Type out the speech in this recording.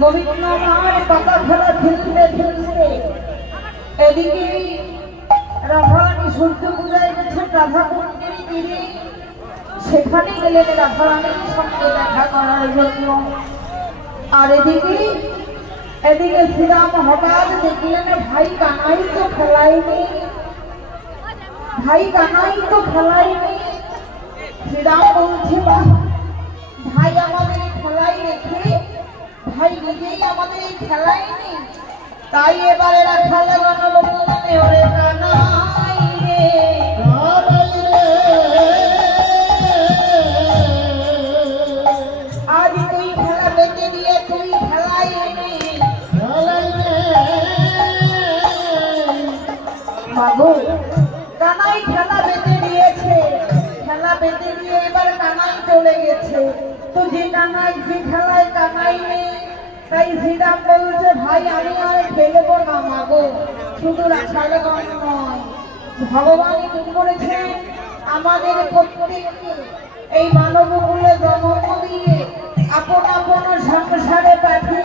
গোবিন্দ আমার পাতা খেলা খেলতে খেলতে এদিকে রাধারানী সূর্য পূজায় গেছেন রাধাকুণ্ডের তীরে। সেখানে গেলেন রাধারানীর সঙ্গে দেখা করার জন্য। আর এদিকে শ্রীরাম হঠাৎ দেখলেন ভাই কানাই তো খেলায়নি, ভাই কানাই তো খেলায়নি। শ্রীরাম বলছে বাহ, ভাই আমাদের খেলাই রেখে ভাই নিজেই আমাদের এই খেলায় নেই। তাই এবারে রাখা লাগানো বন্ধনে ওরে কানাই রে, আজ তুই খেলা বেঁচে দিয়ে তুই খেলাই নে বাবু। কানাই খেলা বেঁচে দিয়েছে, খেলা বেঁচে দিয়ে এবার কানাই চলে গেছে। তো যে কানাই যে খেলায় কানাই নেই, তাই শ্রীরাম বলছে ভাই আমি আর খেলবো না মাগো। শুধু রাখাল গান নয়, ভগবান কি করেছেন আমাদের প্রত্যেককে এই মানবকুলে জন্ম দিয়ে আপন আপন সংসারে পাঠিয়ে